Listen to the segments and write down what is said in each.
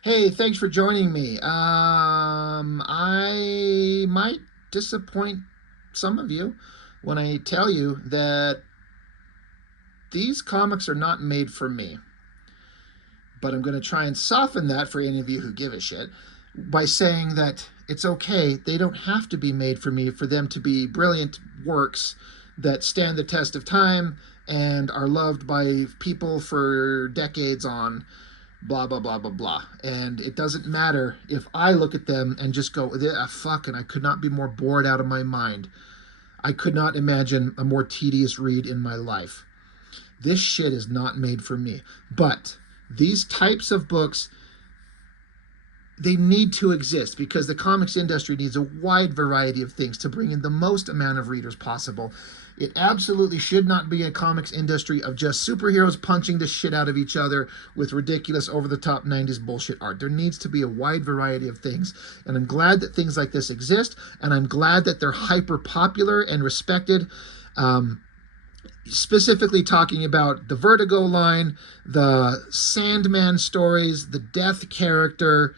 Hey, thanks for joining me. I might disappoint some of you when I tell you that these comics are not made for me. But I'm going to try and soften that for any of you who give a shit by saying that it's okay. They don't have to be made for me for them to be brilliant works that stand the test of time and are loved by people for decades on blah blah blah blah blah. And it doesn't matter if I look at them and just go, fuck, and I could not be more bored out of my mind. I could not imagine a more tedious read in my life. This shit is not made for me. But these types of books, they need to exist because the comics industry needs a wide variety of things to bring in the most amount of readers possible. It absolutely should not be a comics industry of just superheroes punching the shit out of each other with ridiculous over the top 90s bullshit art. There needs to be a wide variety of things. And I'm glad that things like this exist. And I'm glad that they're hyper popular and respected. Specifically talking about the Vertigo line, the Sandman stories, the Death character,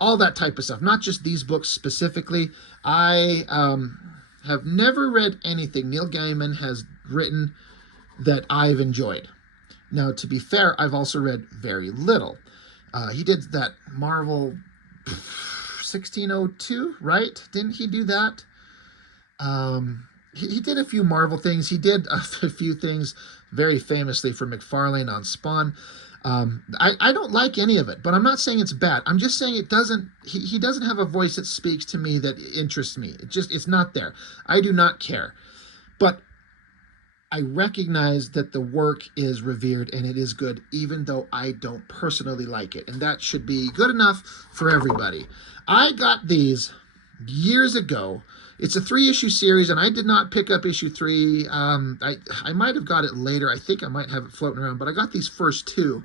all that type of stuff. Not just these books specifically. I have never read anything Neil Gaiman has written that I've enjoyed. Now, to be fair, I've also read very little. He did that Marvel 1602, right? Didn't he do that? He did a few Marvel things. He did a few things very famously for McFarlane on Spawn. I don't like any of it, but I'm not saying it's bad. I'm just saying it doesn't. He doesn't have a voice that speaks to me that interests me. It's not there. I do not care, but I recognize that the work is revered and it is good, even though I don't personally like it, and that should be good enough for everybody. I got these years ago. It's a 3-issue series, and I did not pick up issue 3. I might have got it later. I think I might have it floating around, but I got these first two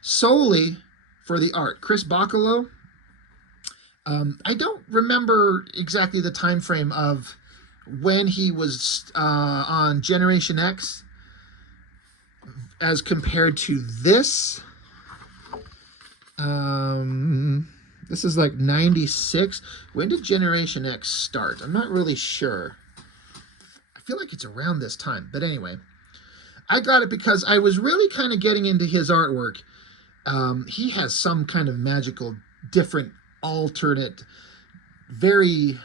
solely for the art. Chris Bachalo. I don't remember exactly the time frame of when he was on Generation X as compared to this. This is like 96. When did Generation X start? I'm not really sure. I feel like it's around this time. But anyway, I got it because I was really kind of getting into his artwork. He has some kind of magical, different, alternate, very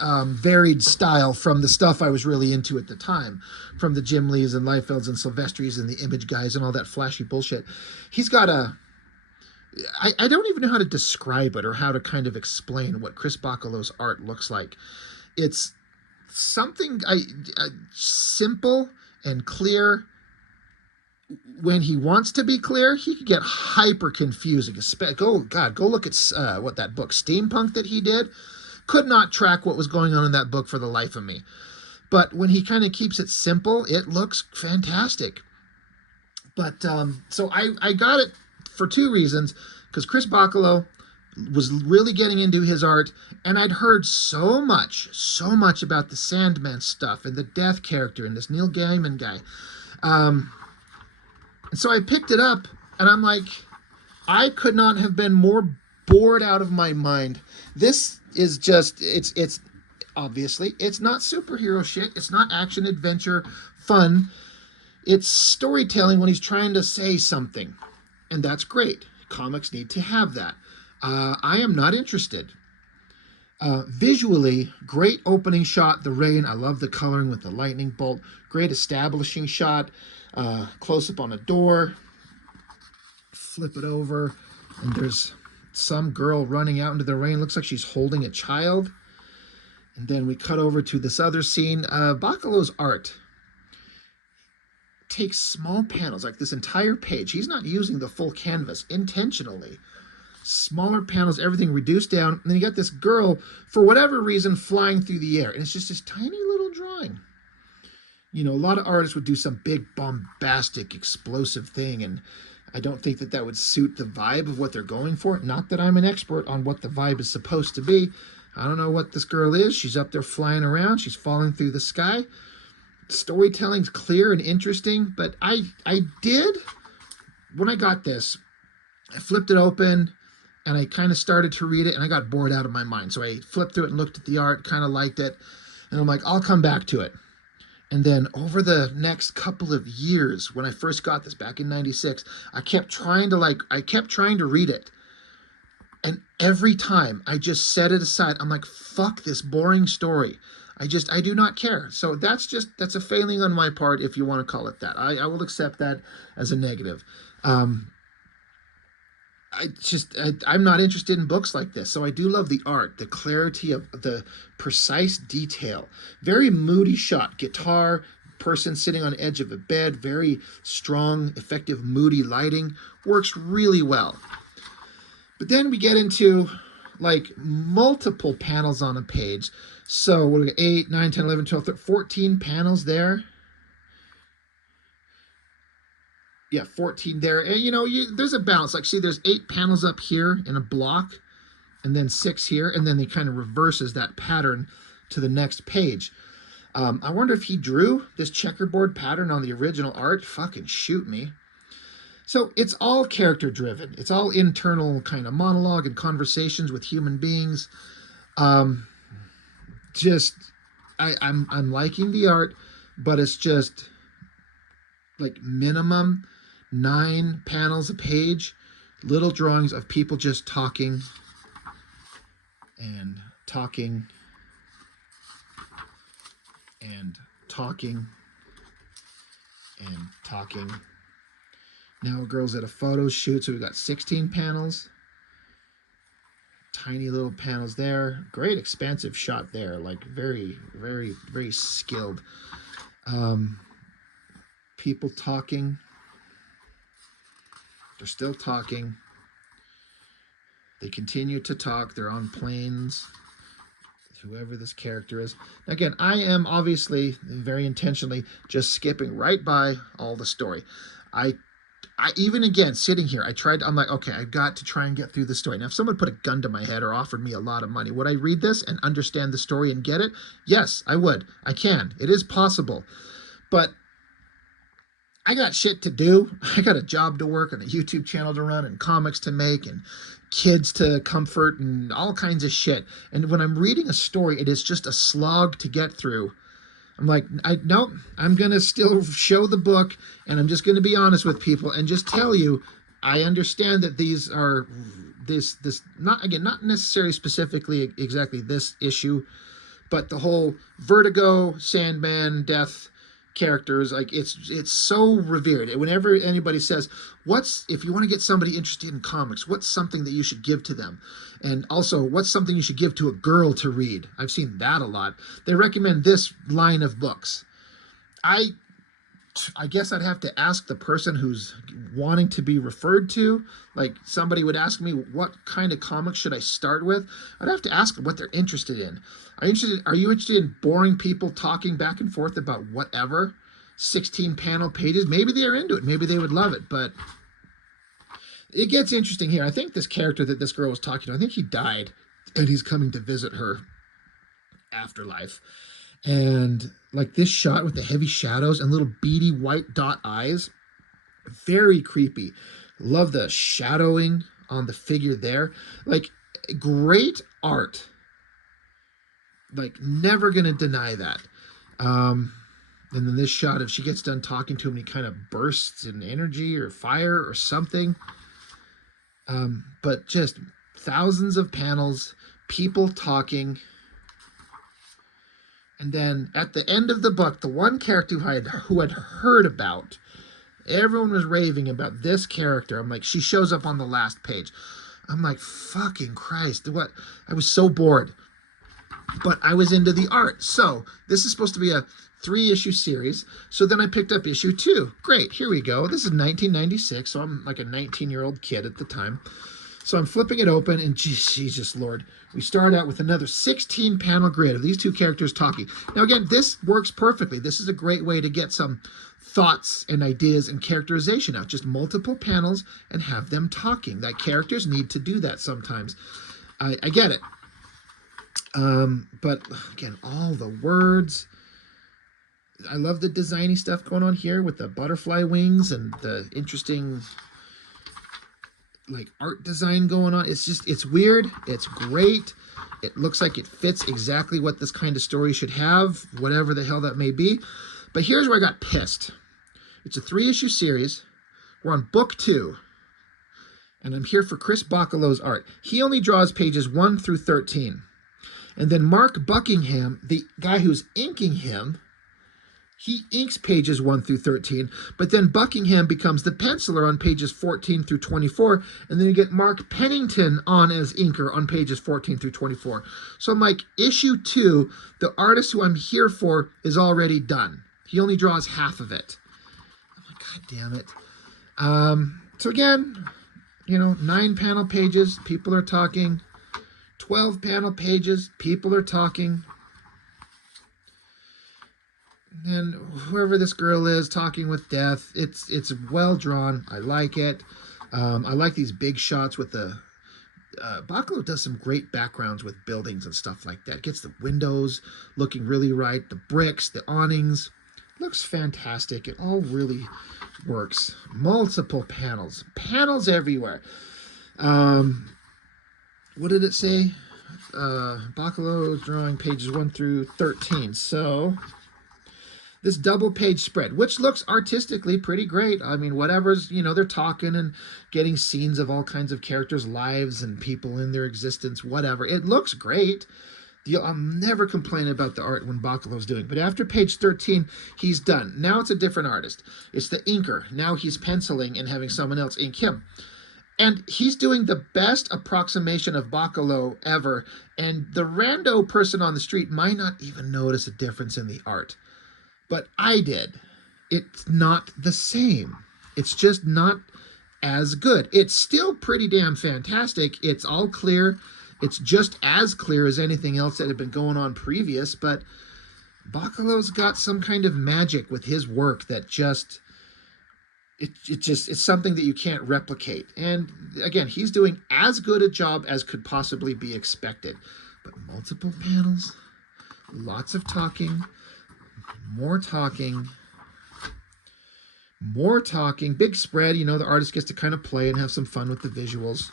varied style from the stuff I was really into at the time, from the Jim Lees and Liefelds and Silvestris and the Image guys and all that flashy bullshit. He's got a I don't even know how to describe it or how to kind of explain what Chris Bacalo's art looks like. It's something simple and clear. When he wants to be clear, he could get hyper confusing. Go look at what that book Steampunk that he did. Could not track what was going on in that book for the life of me. But when he kind of keeps it simple, it looks fantastic. But so I got it for two reasons, because Chris Bacalo was really getting into his art, and I'd heard so much about the Sandman stuff and the Death character and this Neil Gaiman guy. And so I picked it up, and I'm like, I could not have been more bored out of my mind. This is just, it's obviously, it's not superhero shit. It's not action adventure fun. It's storytelling when he's trying to say something. And that's great. Comics need to have that. I am not interested. Visually, great opening shot, the rain. I love the coloring with the lightning bolt. Great establishing shot. Close up on a door. Flip it over, and there's some girl running out into the rain. Looks like she's holding a child. And then we cut over to this other scene. Bacalo's art takes small panels, like this entire page. He's not using the full canvas intentionally. Smaller panels, everything reduced down. And then you got this girl, for whatever reason, flying through the air. And it's just this tiny little drawing. You know, a lot of artists would do some big, bombastic, explosive thing. And I don't think that that would suit the vibe of what they're going for. Not that I'm an expert on what the vibe is supposed to be. I don't know what this girl is. She's up there flying around. She's falling through the sky. Storytelling's clear and interesting, but I did, when I got this, I flipped it open. and I kind of started to read it, and I got bored out of my mind. So I flipped through it and looked at the art, kind of liked it, and I'm like, I'll come back to it. And then over the next couple of years, when I first got this back in '96, I kept trying to read it. And every time I just set it aside, I'm like, fuck this boring story. I do not care. So that's a failing on my part, if you want to call it that. I will accept that as a negative. Um, I'm not interested in books like this. So I do love the art, the clarity of the precise detail. Very moody shot, guitar, person sitting on edge of a bed, very strong, effective, moody lighting. Works really well. But then we get into like multiple panels on a page. So what do we got? 8, 9, 10, 11, 12, 13, 14 panels there. Yeah, 14 there. And there's a balance. Like, see, there's 8 panels up here in a block, and then 6 here, and then he kind of reverses that pattern to the next page. I wonder if he drew this checkerboard pattern on the original art. Fucking shoot me. So it's all character driven. It's all internal kind of monologue and conversations with human beings. Just I'm liking the art, but it's just like minimum 9 panels a page, little drawings of people just talking and talking and talking and talking. Now a girl's at a photo shoot, so we've got 16 panels. Tiny little panels there. Great expansive shot there. Like very, very, very skilled. People talking. They're still talking. They continue to talk. They're on planes. Whoever this character is. Again, I am obviously very intentionally just skipping right by all the story. I even again sitting here, I'm like, okay, I've got to try and get through the story. Now, if someone put a gun to my head or offered me a lot of money, would I read this and understand the story and get it? Yes, I would. I can. It is possible. But I got shit to do. I got a job to work and a YouTube channel to run and comics to make and kids to comfort and all kinds of shit. And when I'm reading a story, it is just a slog to get through. I'm like, nope, I'm going to still show the book, and I'm just going to be honest with people and just tell you, I understand that these are this not necessarily specifically exactly this issue, but the whole Vertigo, Sandman, Death characters, like it's so revered. Whenever anybody says, if you want to get somebody interested in comics, what's something that you should give to them? And also, what's something you should give to a girl to read? I've seen that a lot. They recommend this line of books. I guess I'd have to ask the person who's wanting to be referred to. Like, somebody would ask me, what kind of comics should I start with? I'd have to ask them what they're interested in. Are you interested in boring people talking back and forth about whatever? 16 panel pages? Maybe they're into it. Maybe they would love it. But it gets interesting here. I think this character that this girl was talking to, I think he died, and he's coming to visit her afterlife. And like this shot with the heavy shadows and little beady white dot eyes, very creepy. Love the shadowing on the figure there. Like, great art. Like, never gonna deny that. And then this shot, if she gets done talking to him, he kind of bursts in energy or fire or something. But just thousands of panels, people talking. And then at the end of the book, the one character who had heard about, everyone was raving about this character. I'm like, she shows up on the last page. I'm like, fucking Christ, what? I was so bored. But I was into the art. So this is supposed to be a 3-issue series. So then I picked up issue 2. Great, here we go. This is 1996, so I'm like a 19-year-old kid at the time. So I'm flipping it open, and Jesus Lord, we start out with another 16-panel grid of these two characters talking. Now again, this works perfectly. This is a great way to get some thoughts and ideas and characterization out. Just multiple panels and have them talking. That characters need to do that sometimes. I get it. But again, all the words. I love the designy stuff going on here with the butterfly wings and the interesting like art design going on. It's weird. It's great. It looks like it fits exactly what this kind of story should have, whatever the hell that may be. But here's where I got pissed. It's a 3-issue series. We're on book 2. And I'm here for Chris Bachalo's art. He only draws pages 1 through 13. And then Mark Buckingham, the guy who's inking him, he inks pages 1 through 13, but then Buckingham becomes the penciler on pages 14 through 24, and then you get Mark Pennington on as inker on pages 14 through 24. So I'm like, issue 2, the artist who I'm here for is already done. He only draws half of it. I'm like, God damn it. So again, 9 panel pages, people are talking. 12 panel pages, people are talking. And whoever this girl is talking with death, it's well drawn. I like it. I like these big shots with the Bachalo does some great backgrounds with buildings and stuff like that. Gets the windows looking really right, the bricks, the awnings. Looks fantastic. It all really works. Multiple panels everywhere. What did it say? Bachalo is drawing pages 1 through 13. So this double page spread, which looks artistically pretty great. I mean, whatever's, they're talking and getting scenes of all kinds of characters' lives and people in their existence, whatever. It looks great. I'm never complaining about the art when Bachalo's doing. But after page 13, he's done. Now it's a different artist. It's the inker. Now he's penciling and having someone else ink him. And he's doing the best approximation of Bachalo ever. And the rando person on the street might not even notice a difference in the art. But I did. It's not the same. It's just not as good. It's still pretty damn fantastic. It's all clear. It's just as clear as anything else that had been going on previous. But Bachalo's got some kind of magic with his work that just... It's something that you can't replicate. And again, he's doing as good a job as could possibly be expected. But multiple panels, lots of talking, more talking, big spread. The artist gets to kind of play and have some fun with the visuals.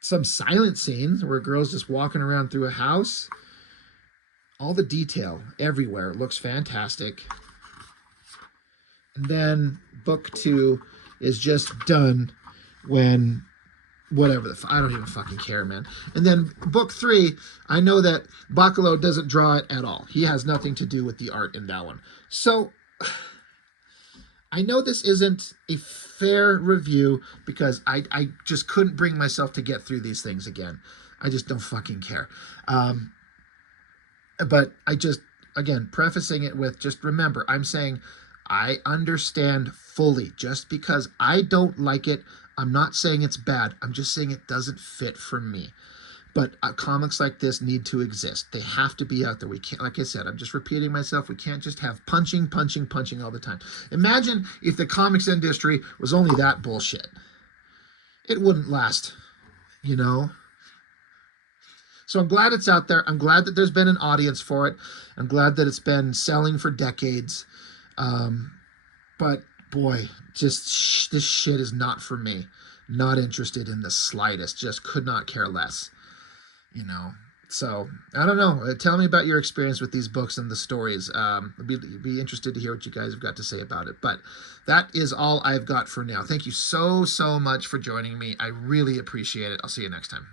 Some silent scenes where a girl's just walking around through a house. All the detail everywhere looks fantastic. And then book 2 is just done when whatever I don't even fucking care, man. And then book 3, I know that Bachalo doesn't draw it at all. He has nothing to do with the art in that one. So I know this isn't a fair review because I just couldn't bring myself to get through these things again. I just don't fucking care. But I just, again, prefacing it with, just remember, I'm saying I understand fully. Just because I don't like it, I'm not saying it's bad. I'm just saying it doesn't fit for me. But comics like this need to exist. They have to be out there. We can't, like I said, I'm just repeating myself. We can't just have punching all the time. Imagine if the comics industry was only that bullshit. It wouldn't last, So I'm glad it's out there. I'm glad that there's been an audience for it. I'm glad that it's been selling for decades. But boy, just this shit is not for me. Not interested in the slightest. Just could not care less. So I don't know. Tell me about your experience with these books and the stories. I'd be interested to hear what you guys have got to say about it. But that is all I've got for now. Thank you so much for joining me. I really appreciate it. I'll see you next time.